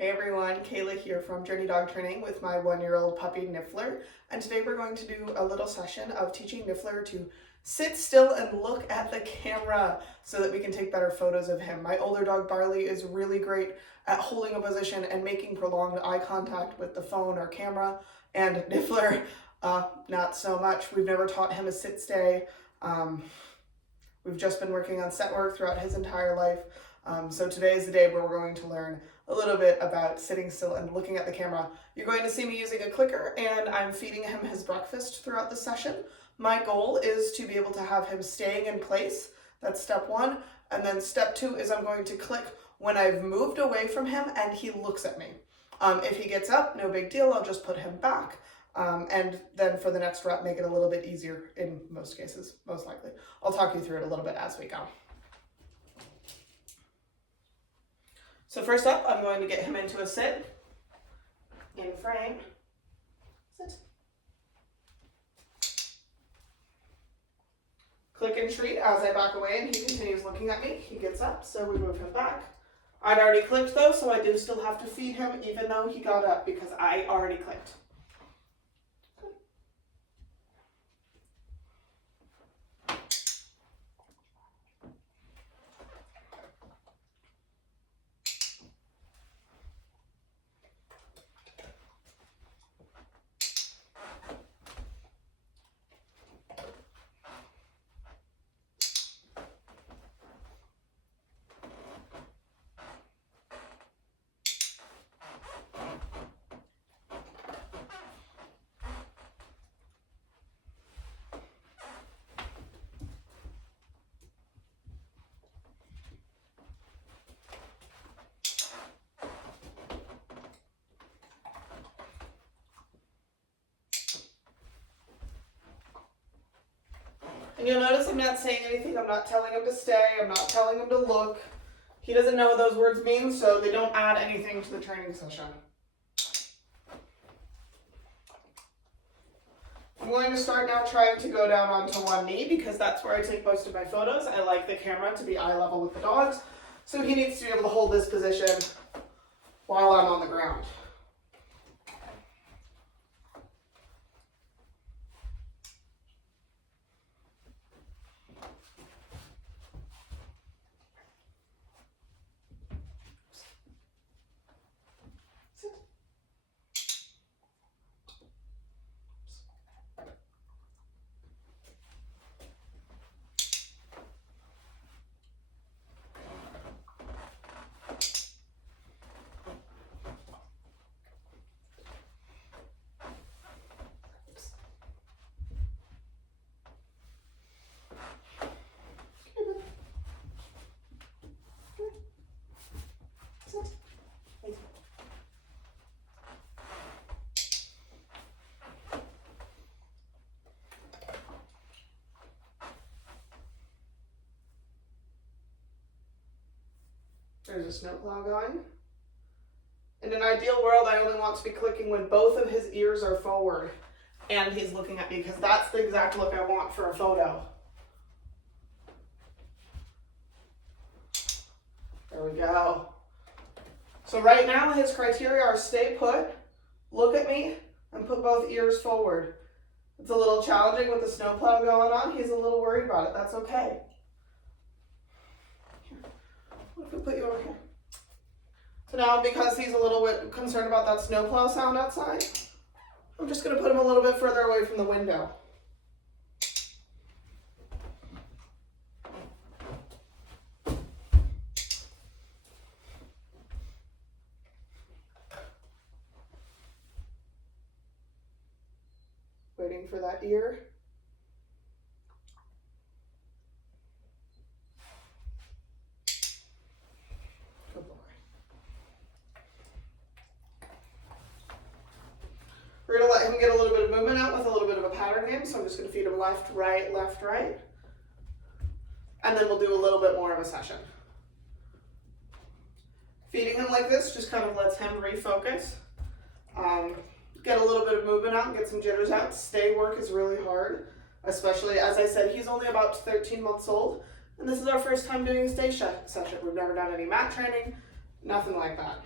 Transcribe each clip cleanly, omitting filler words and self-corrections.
Hey everyone, Kayla here from Journey Dog Training with my 1-year-old puppy Niffler, and today we're going to do a little session of teaching Niffler to sit still and look at the camera so that we can take better photos of him. My older dog Barley is really great at holding a position and making prolonged eye contact with the phone or camera, and Niffler, not so much. We've never taught him a sit stay. We've just been working on set work throughout his entire life. So today is the day where we're going to learn a little bit about sitting still and looking at the camera. You're going to see me using a clicker, and I'm feeding him his breakfast throughout the session. My goal is to be able to have him staying in place. That's step one. And then step two is I'm going to click when I've moved away from him and he looks at me. If he gets up, no big deal, I'll just put him back. And then for the next rep, make it a little bit easier in most cases, most likely. I'll talk you through it a little bit as we go. So first up, I'm going to get him into a sit, in frame, sit. Click and treat as I back away and he continues looking at me. He gets up, so we move him back. I'd already clicked though, so I do still have to feed him even though he got up because I already clicked. And you'll notice I'm not saying anything. I'm not telling him to stay. I'm not telling him to look. He doesn't know what those words mean, so they don't add anything to the training session. I'm going to start now trying to go down onto one knee because that's where I take most of my photos. I like the camera to be eye level with the dogs, so he needs to be able to hold this position while I'm on the ground. There's a snowplow going. In an ideal world, I only want to be clicking when both of his ears are forward and he's looking at me because that's the exact look I want for a photo. There we go. So right now his criteria are stay put, look at me, and put both ears forward. It's a little challenging with the snowplow going on. He's a little worried about it. That's okay. What if we put you over here? So now because he's a little bit concerned about that snowplow sound outside, I'm just going to put him a little bit further away from the window. Waiting for that ear. Good boy. We're going to let him get a little bit of movement out with a little bit of a pattern game. So I'm just going to feed him left, right. And then we'll do a little bit more of a session. Feeding him like this just kind of lets him refocus. Get a little bit of movement out and get some jitters out. Stay work is really hard, especially, as I said, he's only about 13 months old, and this is our first time doing a stay session. We've never done any mat training, nothing like that.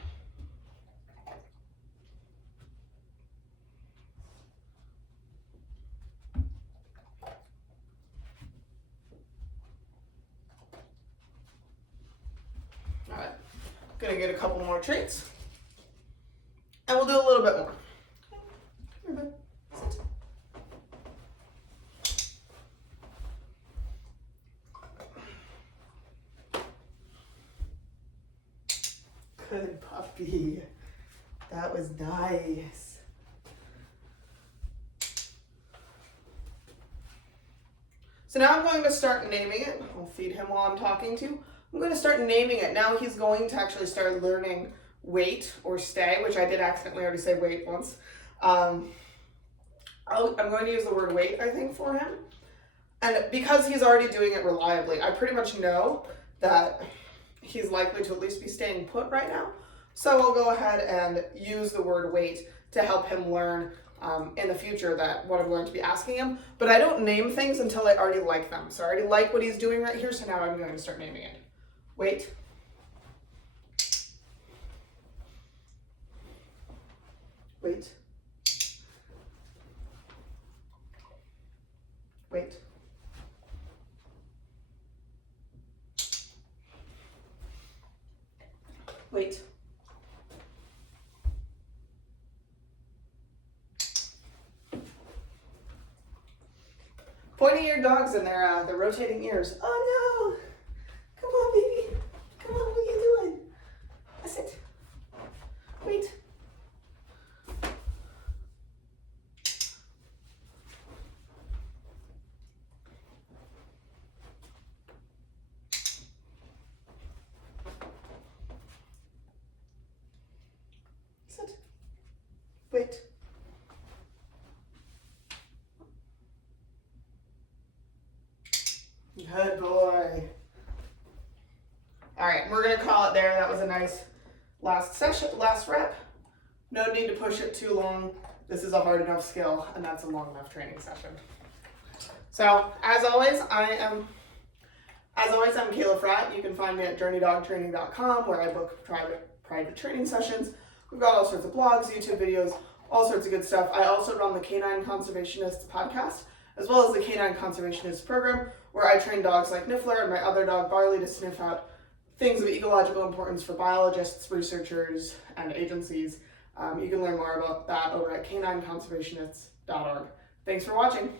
Gonna get a couple more treats. And we'll do a little bit more. Come here, bud. Sit. Good puppy. That was nice. So now I'm going to start naming it. I'll feed him while I'm talking to. I'm going to start naming it. Now he's going to actually start learning wait or stay, which I did accidentally already say wait once. I'm going to use the word wait, I think, for him. And because he's already doing it reliably, I pretty much know that he's likely to at least be staying put right now. So I'll go ahead and use the word wait to help him learn in the future that what I'm going to be asking him. But I don't name things until I already like them. So I already like what he's doing right here, so now I'm going to start naming it. Wait. Wait. Wait. Wait. Pointy-eared dogs and their rotating ears. Oh no! Come on, baby. Come on, what are you doing? Sit. Wait. Sit. Wait. Good boy. All right, we're gonna call it there. That was a nice last session, last rep. No need to push it too long. This is a hard enough skill, and that's a long enough training session. So, as always, I'm Kayla Fratt. You can find me at journeydogtraining.com, where I book private training sessions. We've got all sorts of blogs, YouTube videos, all sorts of good stuff. I also run the Canine Conservationists podcast, as well as the Canine Conservationist program, where I train dogs like Niffler and my other dog Barley to sniff out things of ecological importance for biologists, researchers, and agencies. You can learn more about that over at canineconservationists.org. Thanks for watching.